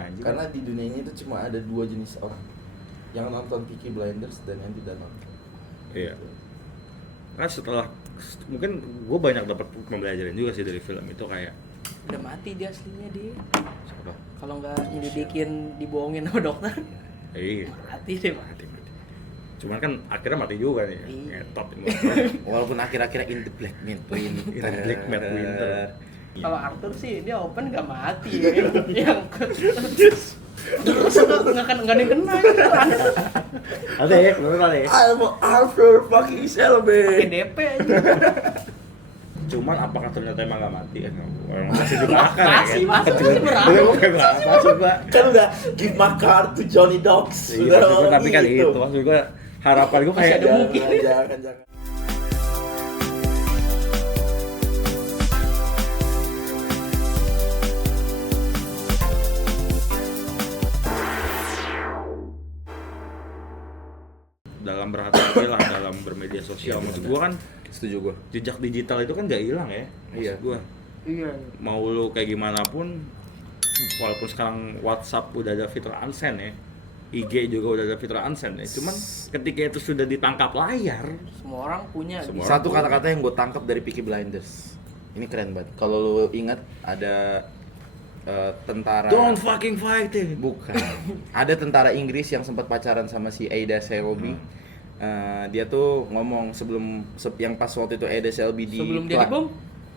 Karena di dunia ini tuh cuma ada dua jenis orang, yang nonton Peaky Blinders dan yang tidak nonton. Iya. Kan setelah mungkin gue banyak dapat pembelajaran juga sih dari film itu, kayak Udah mati dia aslinya dia. siapa? Kalau nggak nyelidikin dibohongin sama dokter, Iya. mati deh Pak. Mati. Cuman kan akhirnya mati juga nih. Iya. Ngetot ini. Walaupun akhir-akhirnya in the Black Matte Winter. In the Black Matte Winter. Kalau Arthur sih dia open nggak mati ya. Yang terus nggak ada yang kena gitu. Ada ya, bener ada ya. I'm Arthur fucking Pakai Shelby. DP aja. Cuman apakah ternyata emang nggak mati kan? Orang masih dimakan ya Masih, kan? masih berapa? Bener, gue kayak berapa sih, Pak? Kan udah give my card to Johnny Dogs. Iya, maksud gue, tapi kan itu maksud gue harapan gue Masih kayak ada mungkin. Jangan. dalam berhati-hati lah dalam bermedia sosial. Maksud gue kan Setuju gue. jejak digital itu kan nggak hilang ya. Maksud Iya. gue Iya. mau lu kayak gimana pun, walaupun sekarang WhatsApp udah ada fitur unsend ya, IG juga udah ada fitur unsend ya, cuman ketika itu sudah ditangkap layar, Semua orang punya. Semua bisa. Satu kata-kata yang gue tangkap dari Peaky Blinders. Ini keren banget. Kalau lu ingat ada tentara. don't fucking fight it. Bukan. Ada tentara Inggris yang sempat pacaran sama si Ada Shelby. Dia tuh ngomong yang pas waktu itu Ada Shelby Sebelum dia dibom?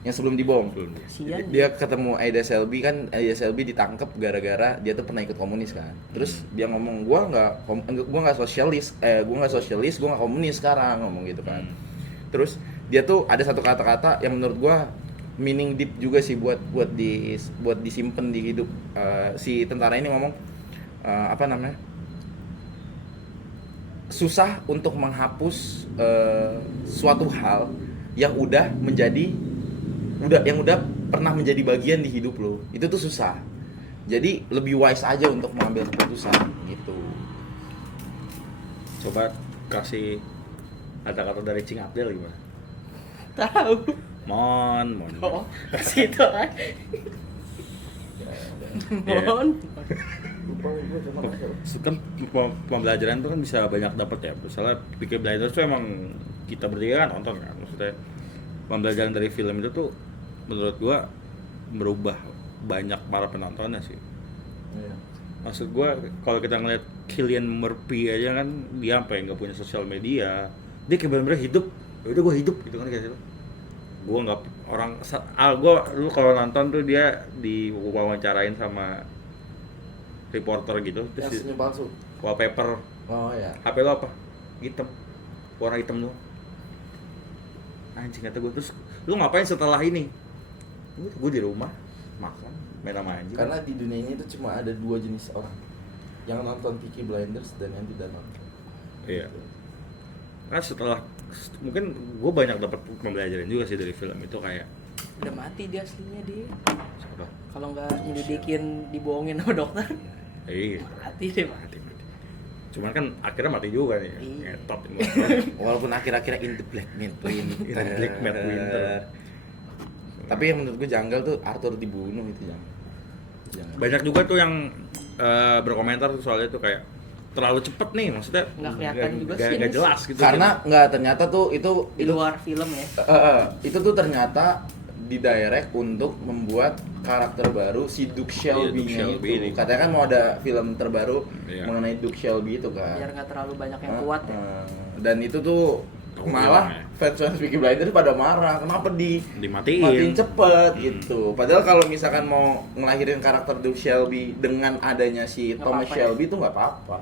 Yang sebelum dibom. Kasian Dia ketemu Ada Shelby kan, Ada Shelby ditangkap gara-gara dia tuh pernah ikut komunis kan. Terus dia ngomong gua nggak sosialis, gua nggak komunis sekarang, ngomong gitu kan. Terus dia tuh ada satu kata-kata yang menurut gua meaning deep juga sih buat disimpan di hidup. Si tentara ini ngomong apa namanya? Susah untuk menghapus suatu hal yang udah pernah menjadi bagian di hidup lo. Itu tuh susah. Jadi lebih wise aja untuk mengambil keputusan gitu. Coba kasih kata-kata dari Cing Abdel gimana? tahu. Mon. Oh, situ kan. Mohon. Kan pembelajaran itu kan bisa banyak dapat ya. Misalnya Peaky Blinders tuh emang kita bertiga kan nonton kan. Maksudnya pembelajaran dari film itu tuh menurut gua merubah banyak para penontonnya sih. Iya. Maksud gua kalau kita ngeliat Cillian Murphy aja kan, dia sampai nggak punya sosial media, dia kayak bener-bener hidup. Ya udah gua hidup gitu kan kayak gitu. Gua nggak lu kalau nonton tuh dia diwawancarain sama reporter gitu, Yang terus senyum palsu. wallpaper Oh ya. HP lo apa? Hitam, warna hitam doang. Anjing kata gue, terus lu ngapain setelah ini? Gue di rumah makan, main sama anjing. Karena di dunia ini tuh cuma ada dua jenis orang, yang nonton Peaky Blinders dan yang tidak nonton. Iya. Kan setelah mungkin gue banyak dapat pembelajaran juga sih dari film itu, kayak Udah mati dia aslinya dia. siapa? Kalau nggak nyelidikin dibohongin sama dokter, Iya. mati deh Pak. Mati. Cuman kan akhirnya mati juga nih. Iya. Ngetot ini. Walaupun akhir-akhirnya in the Black Matte Winter. In the Black Matte Winter. Tapi yang menurut gue janggal tuh Arthur dibunuh itu janggal. Banyak juga tuh yang berkomentar tuh soal itu, kayak terlalu cepet nih, maksudnya Nggak kelihatan juga sih nggak ini. jelas gitu. Karena nggak, ternyata tuh itu Di luar film ya. itu tuh ternyata didirect untuk membuat karakter baru si Duke Shelby-nya Duke Shelby itu. ini. Katanya kan mau ada film terbaru Iya. mengenai Duke Shelby itu kan. Biar nggak terlalu banyak yang kuat ya. Dan itu tuh malah ya. fans Peaky Blinders pada marah, kenapa Dimatiin. matiin cepet gitu. Padahal kalau misalkan mau ngelahirin karakter Duke Shelby dengan adanya si Nggak Thomas apa-apa Shelby itu nggak apa-apa.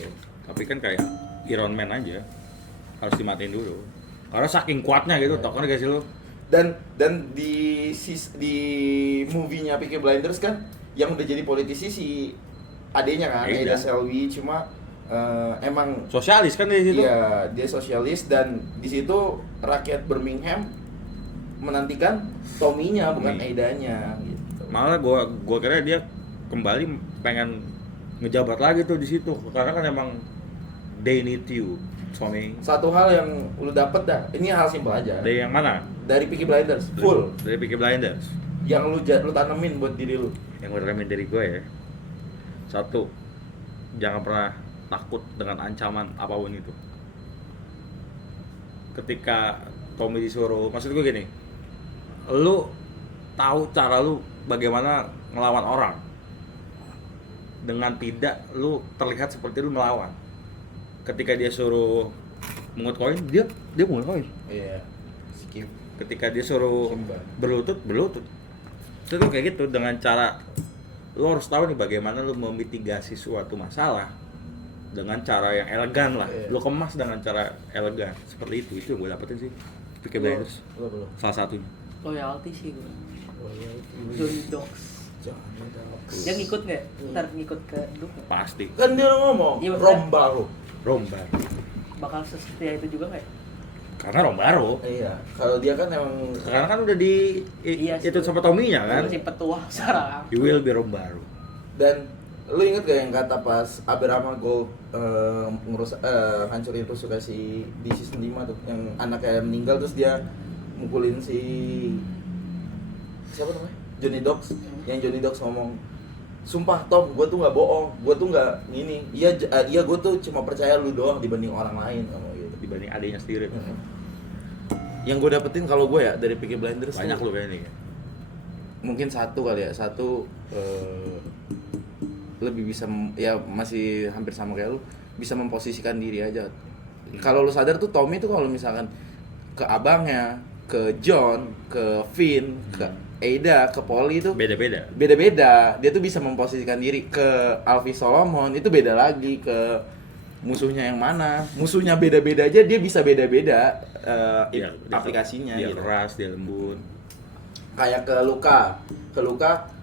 Gitu. Tapi kan kayak Iron Man aja harus dimatiin dulu. Karena saking kuatnya gitu, tau kan gak sih lu? Dan di movie-nya Peaky Blinders kan yang udah jadi politisi si adenya kan, Iya. Ada Shelby, cuma emang Sosialis kan di situ. iya, dia sosialis, dan di situ rakyat Birmingham menantikan Tommy-nya bukan Tommy. Aidanya gitu. Malah gua kira dia kembali pengen ngejabat lagi tuh di situ. Karena kan emang they need you, Tommy. Satu hal yang lu dapet dah, ini hal simpel aja. Dari yang mana? Dari Peaky Blinders, full. Dari Peaky Blinders. Yang lu tanemin buat diri lu. Yang gue remein dari gue ya. Satu, jangan pernah takut dengan ancaman apapun itu. Ketika Tommy disuruh, maksud gue gini, lu tahu cara lu bagaimana ngelawan orang dengan tidak lu terlihat seperti lu melawan. Ketika dia suruh mungut koin, dia mungut koin. Iya. Skip. Ketika dia suruh Simba. berlutut. Itu tuh kayak gitu, dengan cara lu harus tahu nih bagaimana lu memitigasi suatu masalah dengan cara yang elegan lah. Iya. Lu kemas dengan cara elegan. Seperti itu yang gue dapetin sih. Peaky Blinders Lo belum. salah satunya. Loyalty sih gue. Johnny Johnny Dogs. Dia ngikut nggak? Ntar ngikut ke Duk nggak? Pasti. Kan dia ngomong, Iya, maksudnya- Rom baru. Romba. Bakal sesetia itu juga nggak? Ya? Karena Rombaro. Iya, kalau dia kan emang Karena kan udah Iya sih. itu sama Tominya kan. Masih petua sekarang. You will be Rombaro. dan lu inget gak yang kata pas Aberama Gold hancurin Rusuka si di season 5 tuh yang anaknya meninggal terus dia mukulin si siapa namanya? Johnny Dogs. Yang Johnny Dogs ngomong, "Sumpah Tom, gue tuh nggak bohong, gue tuh nggak gini. Iya gue tuh cuma percaya lu doang dibanding orang lain." Ngomong gitu. Dibanding adiknya sendiri. Yang gue dapetin kalau gue ya dari Peaky Blinders Banyak tuh, lu kayaknya. mungkin satu kali ya, lebih bisa ya masih hampir sama kayak lu, bisa memposisikan diri aja. Kalau lu sadar tuh Tommy tuh kalau misalkan ke abangnya, ke John, ke Finn, ke Ada, ke Polly tuh Beda-beda. beda-beda. Dia tuh bisa memposisikan diri. Ke Alfie Solomon itu beda lagi, ke musuhnya yang mana. Musuhnya beda-beda aja dia bisa beda-beda aplikasinya Dia gitu. keras, dia lembut. Kayak ke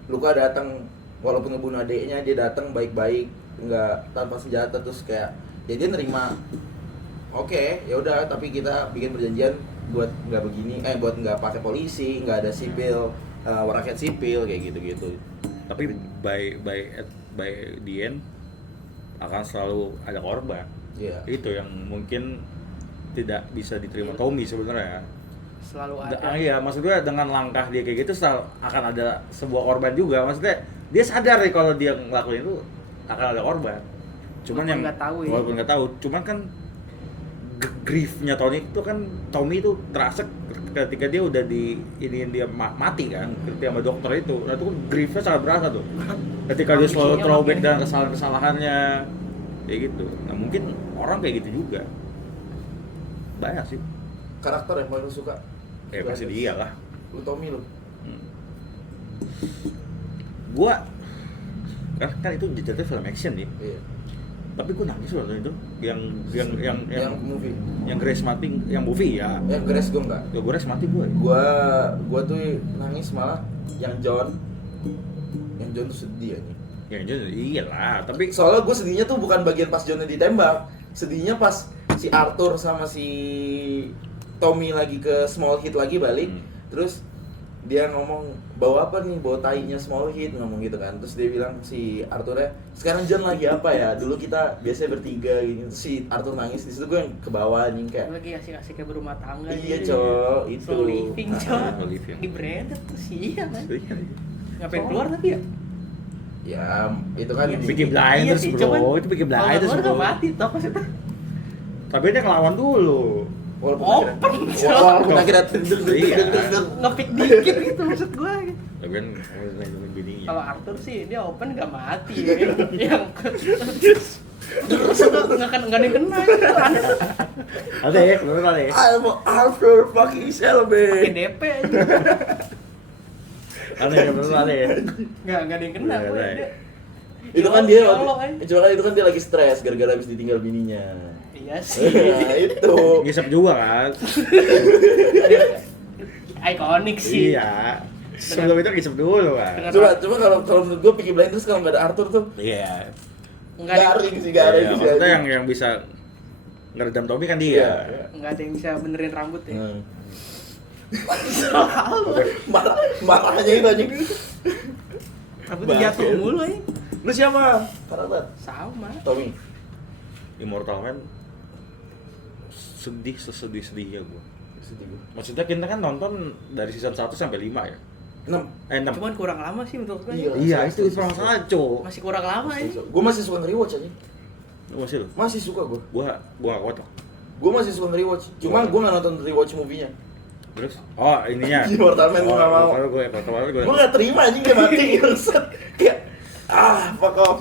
Luka datang walaupun ngebunuh adiknya, dia datang baik-baik, nggak tanpa senjata, terus kayak ya dia nerima. Oke, ya udah, tapi kita bikin perjanjian buat nggak begini, buat nggak pakai polisi, nggak ada sipil, rakyat sipil kayak gitu-gitu. Tapi by the end akan selalu ada korban. Iya. Itu yang mungkin tidak bisa diterima Tommy sebenarnya. Selalu ada. Iya, maksudnya dengan langkah dia kayak gitu akan ada sebuah korban juga. Maksudnya dia sadar nih kalau dia ngelakuin itu akan ada korban. Cuman Walaupun yang nggak tahu ya. walaupun nggak tahu, cuman kan griefnya Tommy itu terasa ketika dia udah dia mati kan, ketika sama dokter itu. Nah itu kan griefnya sangat berasa tuh. Ketika dia selalu Kondisinya throwback makin- dengan kesalahan-kesalahannya kayak gitu. Nah mungkin orang kayak gitu juga. Banyak sih. Karakter yang paling lu suka? Pasti dia lah. Lu Tommy lu. Gua kan itu jatuhnya film action nih. Iya. Tapi gua nangis waktu itu yang movie. yang Grace mati, yang movie ya. Yang Grace gue enggak. Ya Grace mati gua. Gua tuh nangis malah yang John tuh sedih aja. Ya iyalah, tapi Soalnya gue sedihnya tuh bukan bagian pas Johnnya ditembak, sedihnya pas si Arthur sama si Tommy lagi ke Small Heat lagi balik, terus dia ngomong bawa apa nih, bawa tainya Small Heat, ngomong gitu kan. Terus dia bilang si Arthur ya, sekarang John lagi apa ya, dulu kita biasanya bertiga gini. Terus si Arthur nangis, di situ gue yang ke bawah nih kayak Lagi asik-asiknya berumah tangga. iya gitu. cowok itu Slow living cowok. slow living. Di branded tuh sih ya kan. Iya. Ngapain keluar tapi ya? ya itu kan Iya di- Peaky Blinders, sih, bro. cuman Itu Peaky kalau Blinders, keluar bro. nggak mati toh maksudnya. Tapi dia ngelawan dulu. walaupun Open, akhirnya- cowok. walaupun akhirnya Iya. Ngepick dikit gitu maksud gua gitu. Tapi kan bininya. Kalau Arthur sih dia open nggak mati ya. Yang terus nggak ada yang kena gitu. Ada ya, bener ada ya. I'm Arthur fucking Pakai Shelby. DP aja. Ada ya, bener ada ya. Nggak ada yang kena Nggak gue. ada ya. Itu kan dia Nyolong aja. cuma kan itu kan dia lagi stres gara-gara habis ditinggal bininya. Iya sih. Nah, itu. Ngisep juga kan. Ikonik sih. Iya. Sebelum itu ngisep dulu kan. Dengan- Coba kalau menurut gua Peaky Blinders kalau nggak ada Arthur tuh Iya. Nggak ada, garing sih, garing Iya, sih. maksudnya yang bisa ngeredam Tommy kan Iya. dia. nggak ada yang bisa benerin rambut ya. Hmm. Selalu. Marahnya itu anjing. Rambutnya jatuh Bangke. mulu aja. Lu siapa? Karakter Sama. Tommy. Immortal Man sesedih-sedihnya gua. Sedih gua. Maksudnya kita kan nonton dari season 1 sampai 5 ya. 6. 6. Cuman kurang lama sih menurut gue. Iya. Iya, itu masalah, Cok. Masih kurang lama ini. Gue masih suka nge-rewatch aja. Masih lu? Masih suka gue. Gua gak kuat loh. Gue masih suka nge-rewatch. Cuma gue nggak nonton rewatch movie-nya. Terus? Oh, ininya. Mortal Man gua nggak mau. Kalau gue Gue nggak terima anjing dia mati gitu. Kayak fuck off.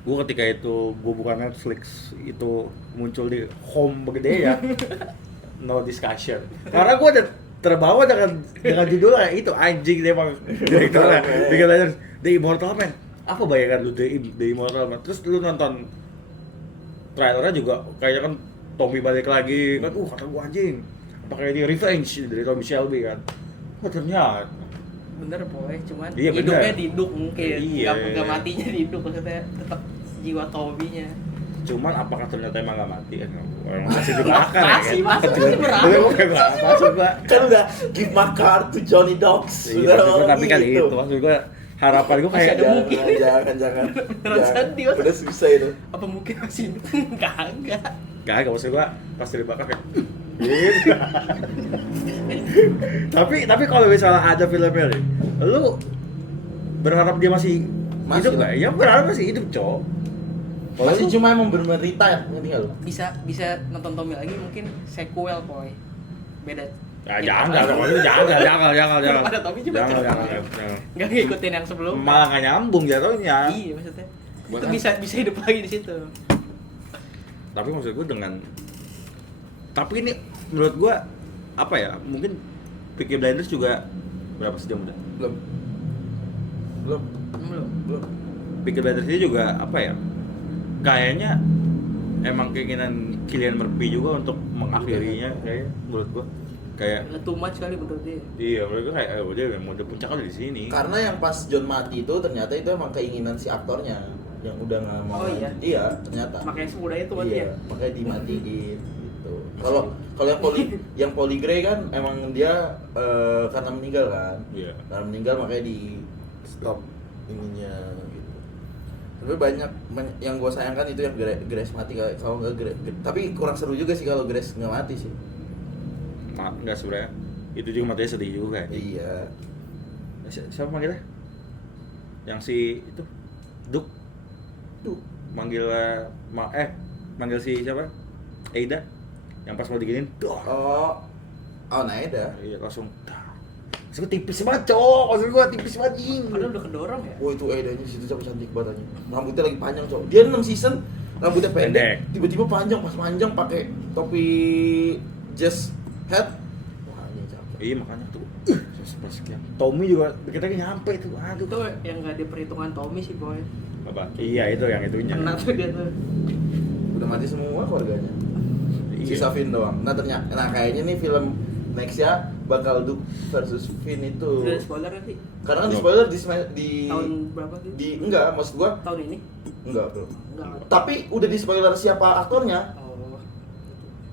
gue ketika itu gue buka Netflix itu muncul di home begede ya no discussion karena gue udah terbawa dengan judulnya itu anjing deh bang direkturnya Peaky Blinders The Immortal Man. Apa bayangan lu The Immortal Man? Terus lu nonton trailernya juga kayaknya kan Tommy balik lagi kan kata gue anjing pakai ini revenge dari Tommy Shelby kan. Ternyata Bener boy, cuman Iya, bener. hidupnya diduk mungkin. Iya. Gak matinya diduk maksudnya tetap jiwa Tommy-nya. cuman apakah ternyata emang gak mati kan? Orang masih dibakar ya kan? Masih berapa? Maksud gua Kan udah give my card to Johnny Dogs. iya, maksud gua, tapi kan itu maksud gua harapan gua Masih kayak ada mungkin. Jangan. Beneran sedih, Mas. Udah susah itu. Apa mungkin masih hidup? Kagak. gak maksud gua pasti dibakar kayak gitu. tapi kalau misalnya ada filmnya nih, lu berharap dia masih hidup lah. nggak? Ya berharap masih hidup, Cok. Masih lu- cuma emang bener-bener retire, ngerti nggak lu? Bisa nonton Tommy lagi mungkin sequel boy. Beda. Ya, jangan. Ada Tommy juga Jangan. Nggak ngikutin yang sebelumnya. Malah nggak nyambung jatuhnya. Iya maksudnya. Buat Itu apa? bisa hidup lagi di situ. Tapi maksud gue tapi ini menurut gue apa ya? Mungkin Peaky Blinders juga berapa sejam udah? Belum. Belum. Peaky Blinders ini juga apa ya? Kayaknya emang keinginan Cillian Murphy juga untuk mengakhirinya kayaknya menurut gue kayak Too much kali menurut dia. iya menurut gue kayak udah mau puncaknya di sini. Karena yang pas John mati itu ternyata itu emang keinginan si aktornya yang udah nggak mau. Oh, iya? Iya, ternyata. Makanya semudah itu berarti Iya, ya. makanya dimatiin gitu. Kalau yang Polygrey kan emang dia karena meninggal kan. Iya. Karena meninggal makanya di stop ininya gitu. Tapi banyak yang gue sayangkan itu yang Grace mati kalau nggak tapi kurang seru juga sih kalau Grace nggak mati sih. Enggak sebenarnya. Itu juga matanya sedih juga. Iya. Siapa manggilnya? Yang si itu Duk manggil manggil si siapa? Aida yang pas mau diginin Oh Naeda. iya langsung maksud gue tipis banget cowok, maksud gue tipis banget jing. Padahal udah kedorong ya. Oh itu Aidanya situ siapa cantik banget anjing. Rambutnya lagi panjang cowok. Dia 6 season rambutnya pendek. Pendek. Tiba-tiba panjang pas panjang pakai topi jazz hat. Wah anjing cakep. Iya makanya tuh sekian. Tommy juga kita nyampe tuh, aduh. Itu yang nggak ada perhitungan Tommy sih boy. Apa? Iya itu yang itunya. Kena tuh dia tuh. Udah mati semua keluarganya. Iya. Sisa Vin doang. Nah kayaknya nih film nextnya bakal Duke versus Vin itu. Udah ada spoiler nanti. Karena kan di spoiler di Tahun berapa sih? enggak maksud gua Tahun ini? enggak bro. Enggak. Tapi udah di spoiler siapa aktornya. Oh.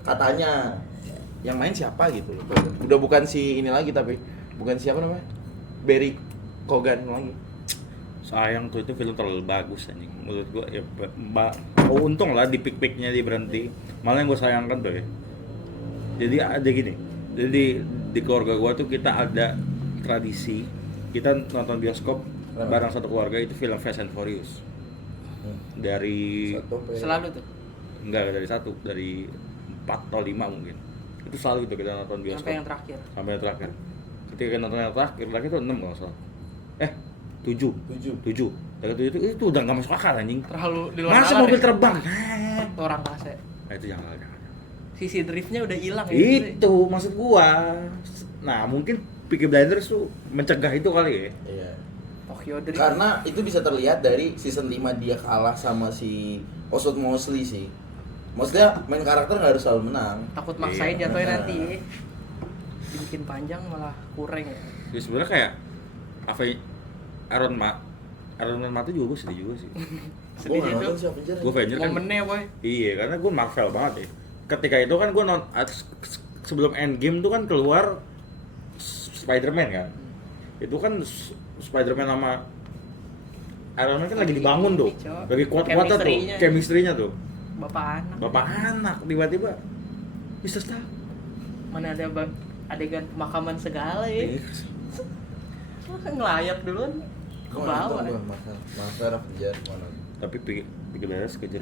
Katanya yang main siapa gitu loh. Udah bukan si ini lagi tapi bukan siapa namanya? Barry Kogan lagi. Sayang tuh itu film terlalu bagus anjing. Menurut gua ya untung lah di pick-picknya dia berhenti. Malah yang gua sayangkan tuh ya. Jadi ada gini. Jadi di keluarga gua tuh kita ada tradisi kita nonton bioskop bareng satu keluarga itu film Fast and Furious. Dari Selalu tuh. enggak dari satu, dari 4 atau 5 mungkin. Itu selalu gitu kita nonton bioskop. Sampai yang terakhir. Sampai yang terakhir. Ketika kita nonton yang terakhir itu 6 kalau nggak salah. 7. 7. Dari 7 itu udah nggak masuk akal anjing. Terlalu di luar Masa nalar mobil ya? terbang? Orang kase. Nah, itu jangan. Sisi driftnya udah hilang ya. Itu maksud gua. Nah, mungkin Peaky Blinders tuh mencegah itu kali ya. Iya. Tokyo Drift. Karena itu bisa terlihat dari season 5 dia kalah sama si Oswald Mosley sih. Maksudnya main karakter nggak harus selalu menang. Takut maksain Iya, jatuhnya benar. nanti. Dibikin panjang malah kurang ya. Ya sebenarnya kayak Iron Man mati juga gue sedih juga sih. Sedih Gua nggak nonton itu. sih Avenger. Gue Avenger kan. Momennya boy. Iya, karena gue Marvel banget ya. Ketika itu kan gue sebelum Endgame tuh kan keluar Spider-Man kan. Itu kan Spider-Man sama Iron Man kan lagi dibangun tuh. Lagi kuat-kuatnya tuh, Chemistry-nya. chemistry-nya tuh. Bapak anak. Tiba-tiba Mr. Stark. Mana ada adegan pemakaman segala ya. Ngelayap duluan. Ke Gua nonton bawah. gua Mafia kejar mana. Tapi pikir beres kejar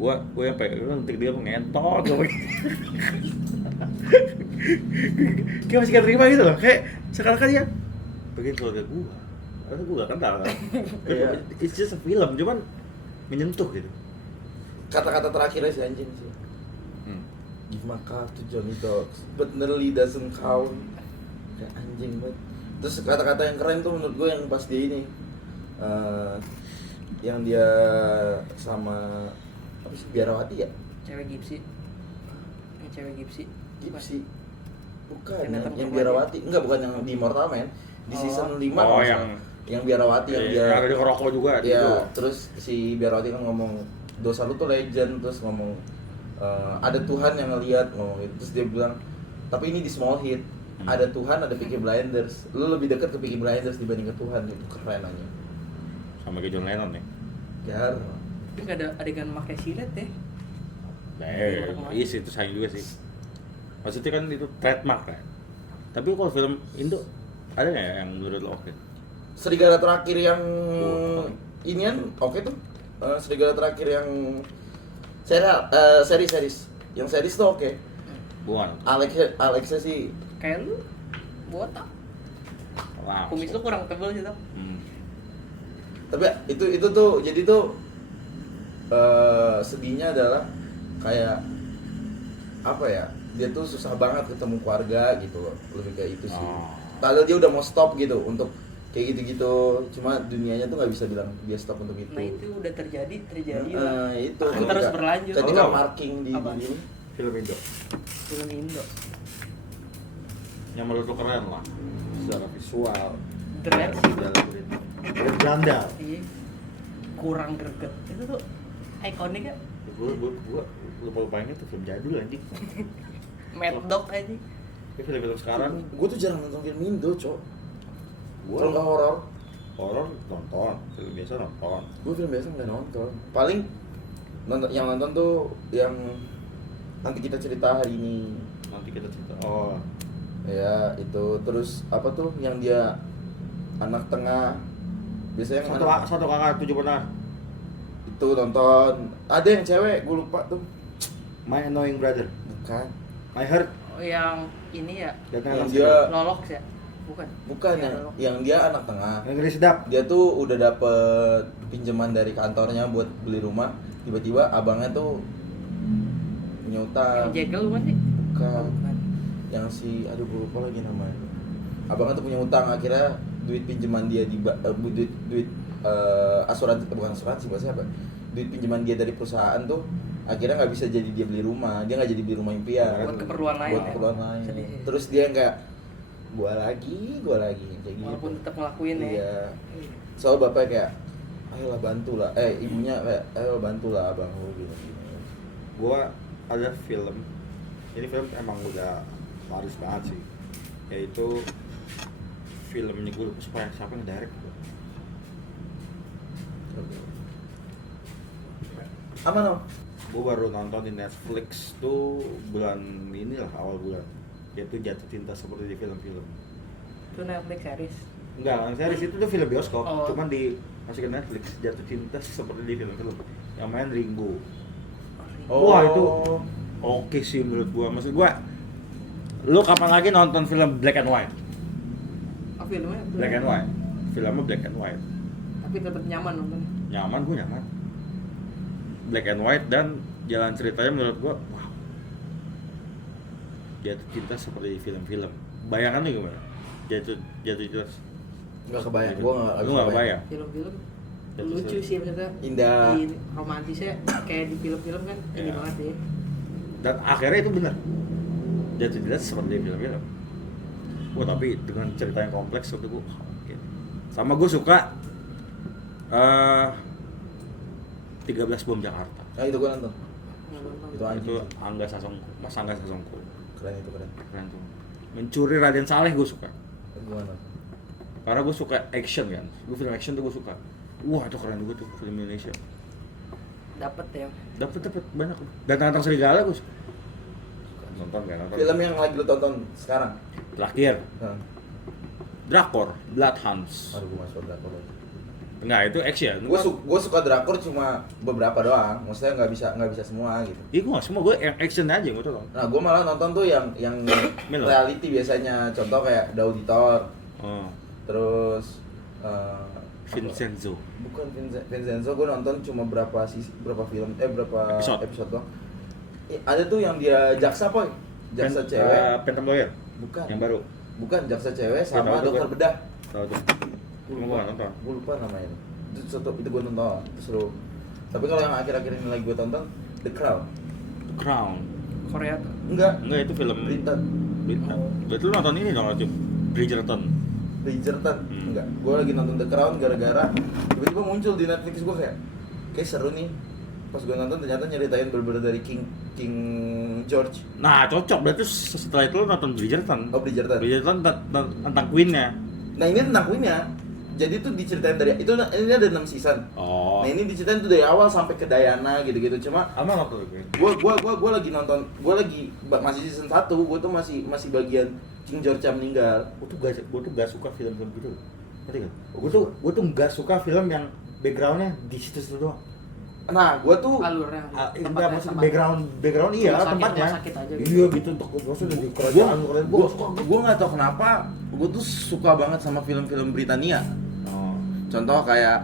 gua yang pengen nanti dia mengentot gua kayak masih gak terima gitu loh, kayak sekarang kan ya pengen keluarga gua karena gua gak kenal kan. Iya. It's just a film, cuman menyentuh gitu. Kata-kata terakhirnya si anjing sih. Give my car to Johnny Dogs, but nearly doesn't count. Kayak anjing banget. Terus kata-kata yang keren tuh menurut gue yang pas dia ini, yang dia sama apa sih Biarawati ya? Cewek gipsi. Yang cewek gipsi. Gipsy. Bukan, Yang datang yang ke Biarawati. Enggak, bukan yang di Mortal Man. Di Oh. season 5 Oh, yang Biarawati yang dia ada rokok juga ya, gitu. terus si Biarawati kan ngomong dosa lu tuh legend, terus ngomong ada Tuhan yang ngelihat ngomong gitu. Terus dia bilang tapi ini di Small Hit ada Tuhan, ada Peaky Blinders, lu lebih dekat ke Peaky Blinders dibanding ke Tuhan. Itu keren aja. Sama kayak John Lennon ya. Jar. Tapi nggak ada adegan pakai silet ya. Iya sih, itu sayang juga sih. Maksudnya kan itu trademark kan. Tapi kalau film Indo ada nggak ya yang menurut lo oke? Serigala terakhir yang Oh. inian oke tuh. Serigala terakhir yang series. Yang series tuh oke. Bukan. Alexnya sih Kayak lu botak. Langsung. Kumis lu kurang tebal sih, Tam. tapi itu tuh jadi tuh sedihnya adalah kayak apa ya, dia tuh susah banget ketemu keluarga gitu loh, lebih kayak itu sih. Oh. Padahal dia udah mau stop gitu untuk kayak gitu-gitu, cuma dunianya tuh nggak bisa bilang dia stop untuk itu. Nah itu udah terjadi lah. Itu Akan terus berlanjut. ketika Kalau- marking di apa? ini Film Indo. Film Indo. Yang menurut lo keren lah. Secara visual. Dread sih. Jalan kulit. Dread Jandal. Iya. Kurang greget. Itu tuh ikonik ya. Gua lupa-lupainnya tuh film jadul anjing. Mad Dog aja. Ini film-film sekarang gue tuh jarang nonton film Indo, cok. gua Kalau nggak horor, horor nonton, film biasa nonton. gue film biasa nggak nonton. Paling yang nonton tuh yang nanti kita cerita hari ini. Nanti kita cerita. Oh, Ya itu terus apa tuh yang dia anak tengah biasanya yang satu kakak 7 benar. itu nonton. Ada yang cewek gue lupa tuh. My Annoying Brother. Bukan. My Heart. Oh yang ini ya. Datang Yang atas dia Lolox ya? Bukan. bukan Lolox. yang dia anak tengah. yang ngeri sedap. Dia tuh udah dapet pinjaman dari kantornya buat beli rumah. Tiba-tiba abangnya tuh punya utang. Yang Jegel bukan sih? Bukan. Bukan. Yang si aduh gue lupa lagi namanya. Abangnya tuh punya utang, akhirnya duit pinjaman dia duit asuransi, bukan asuransi bahasa apa, duit pinjaman dia dari perusahaan tuh akhirnya nggak bisa jadi dia beli rumah, dia nggak jadi beli rumah impian Buat keperluan lain buat ya? keperluan lain. Sedih sih. Terus dia yang kayak gua lagi kayak gitu. Walaupun tetap ngelakuin ya. Iya. Soal bapaknya kayak ayolah bantulah, ibunya kayak ayo bantulah abang lu gitu. Gua ada film. Ini film emang udah laris banget sih. Yaitu filmnya gue lupa siapa yang direct. Apa no? Gue baru nonton di Netflix tuh bulan ini lah, awal bulan. Yaitu Jatuh Cinta Seperti di Film-film. Itu Netflix series. Enggak, yang series itu tuh film bioskop, Oh. cuman di masuk ke Netflix. Jatuh Cinta Seperti di Film-film. Yang main Ringo. Wah, itu oke sih menurut gua. Maksud gua, lu kapan lagi nonton film black and white? Oh filmnya? Black and white. Filmnya black and white. Tapi tetap nyaman nonton. Nyaman, gua nyaman. Black and white dan jalan ceritanya menurut gua, wow. Jatuh cinta seperti film-film. Bayangan lu gimana? Jatuh cinta. Nggak kebayang, gua Lu nggak kebayang. Film-film Jatuh lucu cinta. sih maksudnya. Indah. Di romantisnya kayak di film-film kan ini Iya. banget ya. Dan akhirnya itu benar. Jatuh cinta seperti film-film. Wah, tapi dengan cerita yang kompleks untuk gua. Oke. Sama gua suka 13 Bom Jakarta. Nah itu gua nonton. Nggak nonton. Itu anjing. Itu Angga Sasongko, Mas Angga Sasongko. Keren itu keren. Keren tuh. Mencuri Raden Saleh gue suka. Gimana? Karena gue suka action kan. Gue film action tuh gue suka. Wah, itu keren juga tuh film Indonesia. Dapet ya. Dapat banyak. Dan Tantang Serigala gue suka. Nonton gak nonton? Film yang lagi lu tonton sekarang? Terakhir Nah. drakor Bloodhounds. Aduh, gue masuk drakor lagi. Enggak, itu action. Gue suka drakor cuma beberapa doang, maksudnya nggak bisa semua gitu. Iya, gue nggak semua, gue yang action aja gue tuh. Nah, gue malah nonton tuh yang Melo. reality biasanya, contoh kayak The Auditor, Oh, terus Vincenzo. bukan Vincenzo, gue nonton cuma berapa film, berapa episode doang. Ada tuh yang dia jaksa poy, jaksa cewek, Phantom Lawyer. bukan, Yang baru. bukan jaksa cewek Gua sama tahu tuh, dokter gua. bedah. Tahu tuh. Gue nggak nonton. Gue lupa namanya. Itu gue nonton, itu seru. Tapi kalau yang akhir-akhir ini lagi gue tonton The Crown. The Crown. Korea tuh. Enggak, Enggak, itu film Britain. Berita. Berarti lu nonton ini dong, Acip. Bridgerton. Bridgerton. Enggak, gue lagi nonton The Crown gara-gara tiba-tiba muncul di Netflix, gue kayak seru nih. Pas gue nonton ternyata nyeritain bener-bener dari King George. Nah, cocok. Berarti setelah itu lu nonton Bridgerton. Oh, Bridgerton. Bridgerton tentang Queen-nya. Nah, ini tentang Queen-nya. Jadi tuh diceritain dari itu, ini ada 6 season. Oh. Nah, ini diceritain tuh dari awal sampai ke Diana gitu-gitu. Cuma Ama nggak perlu gue. gue lagi nonton, masih season 1, gue tuh masih bagian King George yang meninggal. Gue tuh gak suka film-film gitu. Ngerti gak? Gue tuh gak suka film yang backgroundnya di situ doang. Nah, gue tuh Alurnya. Enggak, maksud background iya, tempatnya. Rumah sakit aja gitu. Iya gitu, untuk maksudnya di kerajaan. gue nggak tahu kenapa gue tuh suka banget sama film-film Britania. Oh. Contoh kayak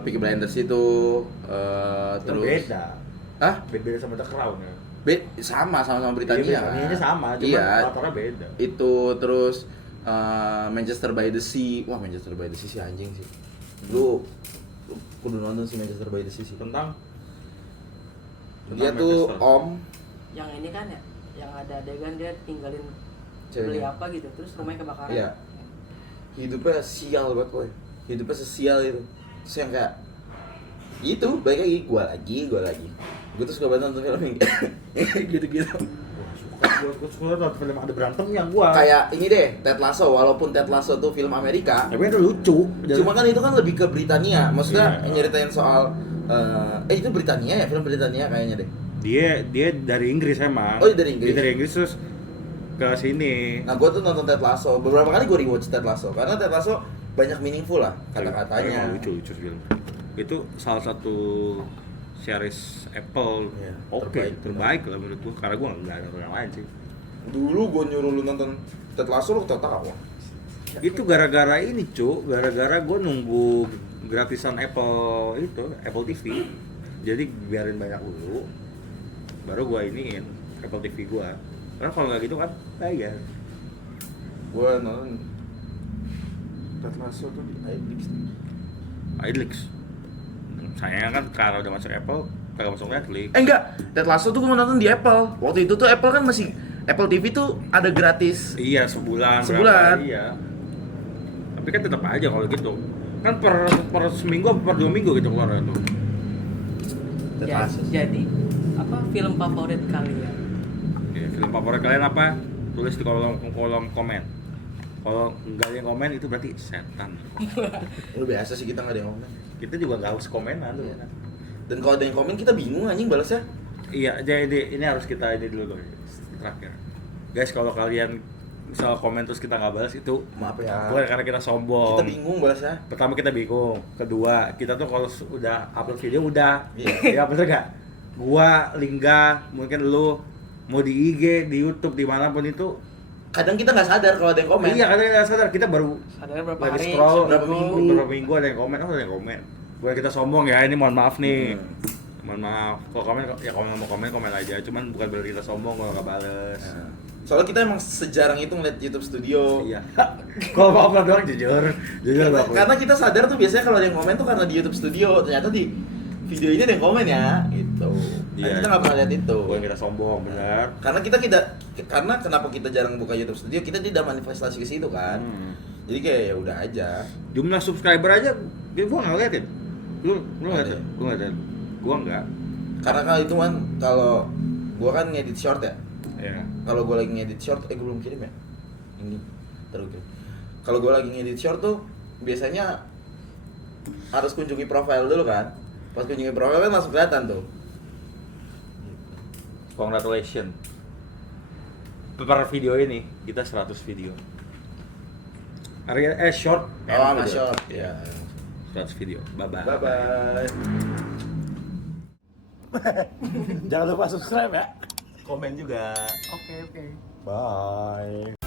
Peaky Blinders itu, terus Beda. ah Beda sama The Crown ya. sama Britania. Iya, Britanianya sama, cuma iya, latarnya beda. itu terus Manchester by the Sea. Wah, Manchester by the Sea sih anjing sih. Lu kudu nonton sih Manchester by the Sea sih. Tentang Dia tuh Manchester. om Yang ini kan ya, yang ada adegan dia tinggalin Ceweknya. beli apa gitu, terus rumahnya kebakaran. Iya. Hidupnya sial banget, boy. Hidupnya sesial itu. Terus yang kayak itu, baik lagi, gua lagi. Gue tuh suka banget nonton film yang gitu-gitu. Gue suka nonton film ada berantemnya gua. Kayak ini deh, Ted Lasso. Walaupun Ted Lasso tuh film Amerika, Tapi itu lucu. cuma kan itu kan lebih ke Britania. Maksudnya Iya. nyeritain soal itu Britania ya, film Britania kayaknya deh. dia dari Inggris emang. Oh, dari Inggris. Dia dari Inggris terus ke sini. Nah, gue tuh nonton Ted Lasso. Beberapa kali gue rewatch Ted Lasso karena Ted Lasso banyak meaningful lah Tapi kata-katanya. emang lucu film. Itu salah satu series Apple Iya, oke, terbaik lah menurut gua, karena gua nggak ada yang lain sih. Dulu gue nyuruh lu nonton Ted Lasso, lu ketawa. Itu gara-gara ini gara-gara gua nunggu gratisan Apple TV. Jadi biarin banyak dulu, baru gua iniin Apple TV gua. Karena kalau nggak gitu kan bayar. Gue nonton Ted Lasso tuh di iFlix. iFlix. Sayangnya kan kalau udah masuk Apple, kalau masuk Netflix. Enggak, Ted Lasso tuh gue nonton di Apple. Waktu itu tuh Apple kan masih Apple TV tuh ada gratis. Iya, sebulan. Sebulan. Berapa, iya. Tapi kan tetap aja kalau gitu. Kan per seminggu apa per 2 minggu gitu keluar itu. Ted Ya, Lasso. jadi apa film favorit kalian? Oke, film favorit kalian apa? Tulis di kolom komen. Kalau nggak ada yang komen itu berarti setan. Lu biasa sih kita nggak ada yang komen. Kita juga nggak harus komenan tuh. Iya. Dan kalau ada yang komen kita bingung anjing balasnya. Iya, jadi ini harus kita ini dulu guys. Terakhir. Guys, kalau kalian misal komen terus kita nggak balas itu Maaf ya. bukan karena kita sombong. Kita bingung balasnya. Pertama kita bingung, kedua kita tuh kalau udah upload video udah, Iya. ya bener gak? Gua, Lingga, mungkin lu mau di IG, di YouTube, dimanapun itu, Kadang kita nggak sadar kalau ada yang komen. iya kadang kita sadar kita baru Sadar berapa lagi hari? scroll berapa minggu. beberapa minggu ada yang komen, oh ada yang komen. Bukan kita sombong ya, ini mohon maaf nih, mohon maaf. Kalau komen ya kalau mau komen aja, cuman bukan berarti kita sombong kalau nggak bales. Nah, soalnya kita emang sejarang itu ngeliat YouTube Studio. Iya. Kalau mau upload doang jujur nggak Karena kita sadar tuh biasanya kalau ada yang komen tuh karena di YouTube Studio, ternyata di video ini ada yang komen ya, gitu. Iya. Kita nggak pernah lihat itu. bukan kita sombong, benar. Karena kenapa kita jarang buka YouTube Studio, kita tidak manifestasi ke situ kan. Jadi kayak ya udah aja. Jumlah subscriber aja gua nggak liatin. Lu Nggak ngeliatin? ada. Gua ngeliatin. Gua enggak. Karena kalau itu kan kalau gua kan ngedit short ya. Iya. Kalau gua lagi ngedit short, gua belum kirim ya. Ini terus. Kalau gua lagi ngedit short tuh biasanya harus kunjungi profile dulu kan. Pas kunjungi profile kan langsung kelihatan tuh. Congratulations. Per video ini kita 100 video. short. Oh, sama short. Ya. 100 video. Bye-bye. Bye-bye. Jangan lupa subscribe ya. Komen juga. Oke. Bye.